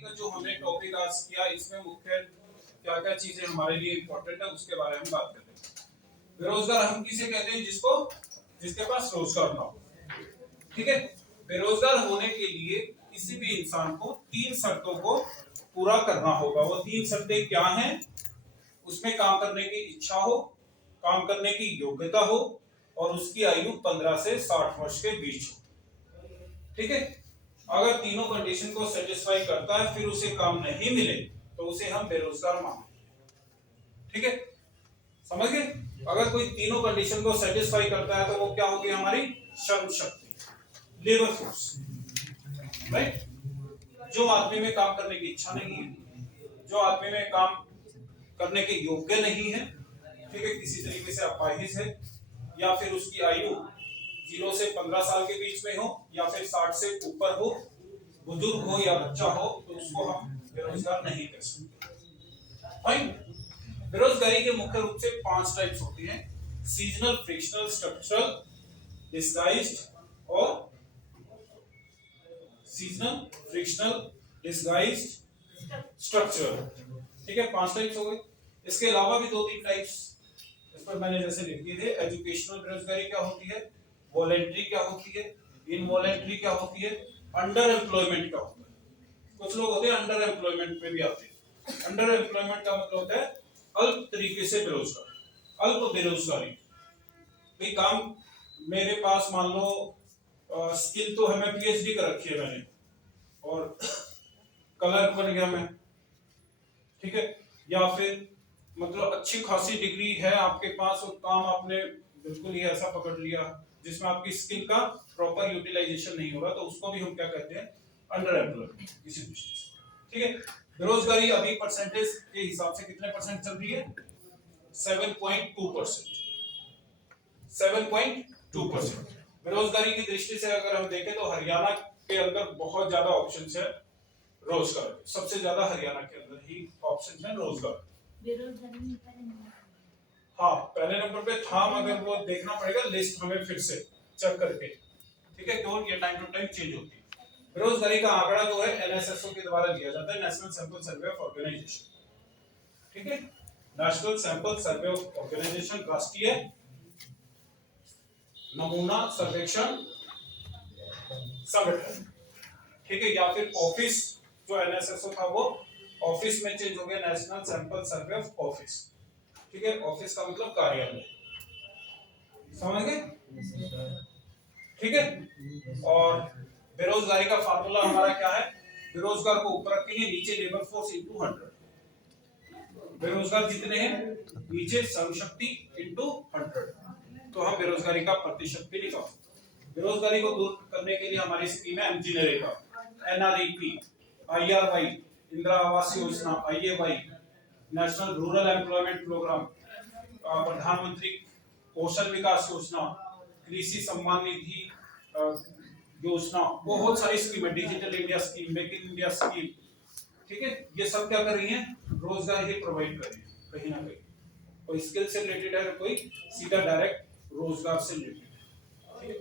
ठीक है, जो हमने टॉपिक आज किया इसमें मुख्य क्या क्या चीजें हमारे लिए इंपॉर्टेंट है उसके बारे में बात करते हैं। बेरोजगार हम किसे कहते हैं? जिसके पास रोजगार ना हो। ठीक है, बेरोजगार होने के लिए किसी भी इंसान को 3 शर्तों को पूरा करना होगा। वो 3 शर्तें क्या हैं? उसमें काम करने की इच्छा हो, काम करने की योग्यता हो और उसकी आयु 15 से 60 वर्ष के बीच हो। ठीक है, अगर तीनों कंडीशन को सेटिस्फाई करता है फिर उसे काम नहीं मिले तो उसे हम बेरोजगार मानेंगे। ठीक है, समझ गए? अगर कोई तीनों कंडीशन को सेटिस्फाई करता है तो वो क्या होगी? हमारी Shram Shakti, labour force, right? जो आदमी में काम करने की इच्छा नहीं है, जो आदमी में काम करने के योग्य नहीं है, ठीक है, किसी तरीके से अपाहिज है या फिर उसकी आयु 0 से 15 साल के बीच में हो या फिर 60 से ऊपर हो, बुजुर्ग हो या बच्चा हो, तो उसको हम बेरोजगार नहीं कह सकते। फाइन। बेरोजगारी के मुख्य रूप से 5 टाइप्स होती हैं: सीजनल, फ्रिक्शनल, स्ट्रक्चरल, डिस्गाइज्ड और सीजनल, फ्रिक्शनल, डिस्गाइज्ड, स्ट्रक्चरल। ठीक है, 5 टाइप्स हो गए। इसके अलावा भी 2-3 टाइप्स इस पर मैंने जैसे लिख दिए थे। एजुकेशनल बेरोजगारी क्या होती है, वॉलेंटरी क्या होती है, इनवॉलेंटरी क्या होती है, अंडर एम्प्लॉयमेंट क्या होता है। कुछ लोग होते हैं अंडर एम्प्लॉयमेंट में भी आते हैं। अंडर एम्प्लॉयमेंट का मतलब होता है अल्प तरीके से बेरोजगार, अल्प बेरोजगारी। भाई काम मेरे पास मान लो स्किल तो है, मैं पीएचडी कर रखी है मैंने और कलर बन गया मैं, ठीक है, या फिर मतलब अच्छी खासी डिग्री है आपके पास और काम आपने बिल्कुल ही ऐसा पकड़ लिया जिसमें आपकी स्किल का प्रॉपर यूटिलाइजेशन नहीं हो रहा, तो उसको भी हम क्या कहते हैं? अंडर एम्प्लॉयमेंट किसी दृष्टि से। ठीक है, बेरोजगारी अभी परसेंटेज के हिसाब से कितने परसेंट चल रही है? 7.2%। 7.2%। बेरोजगारी की दृष्टि से अगर हम देखें तो हरियाणा के अंदर बहुत ज्यादा ऑप्शंस है रोजगार के। सबसे ज्यादा हरियाणा के अंदर ही ऑप्शंस है रोजगार। हाँ, पहले नंबर पे था, मगर वो देखना पड़ेगा लिस्ट हमें फिर से चेक करके। ठीक है, क्यों? ये टाइम टू टाइम चेंज होती है। बेरोजगारी का आंकड़ा जो है एनएसएसओ के द्वारा दिया जाता है, national sample survey of organisation. ठीक है, national sample survey of organisation राष्ट्रीय नमूना सर्वेक्षण संगठन। ठीक है, या फिर ऑफिस, जो एनएसएसओ था वो ऑफिस में चेंज हो गया, national sample survey of office. ठीक है, ऑफिस का मतलब कार्यालय, समझ गए? ठीक है, और बेरोजगारी का फार्मूला हमारा क्या है? बेरोजगार को ऊपर रखेंगे, नीचे लेबर फोर्स इनटू 100। बेरोजगार जितने हैं नीचे श्रम शक्ति इनटू 100, तो हम बेरोजगारी का प्रतिशत भी निकाल। बेरोजगारी को दूर करने के लिए हमारी स्कीम है MGNREGA, NREP, आईआरवाई, Indira Awas Yojana, IAY, national rural employment programme, प्रधानमंत्री कौशल विकास योजना, कृषि सम्मान निधि योजना, बहुत सारी स्कीम है, digital India scheme, make in India scheme. ठीक है, ये सब क्या कर रही हैं? रोजगार ही प्रोवाइड कर रही है कहीं ना कहीं। कोई स्किल से रिलेटेड है, कोई सीधा डायरेक्ट रोजगार से रिलेटेड। ठीक है,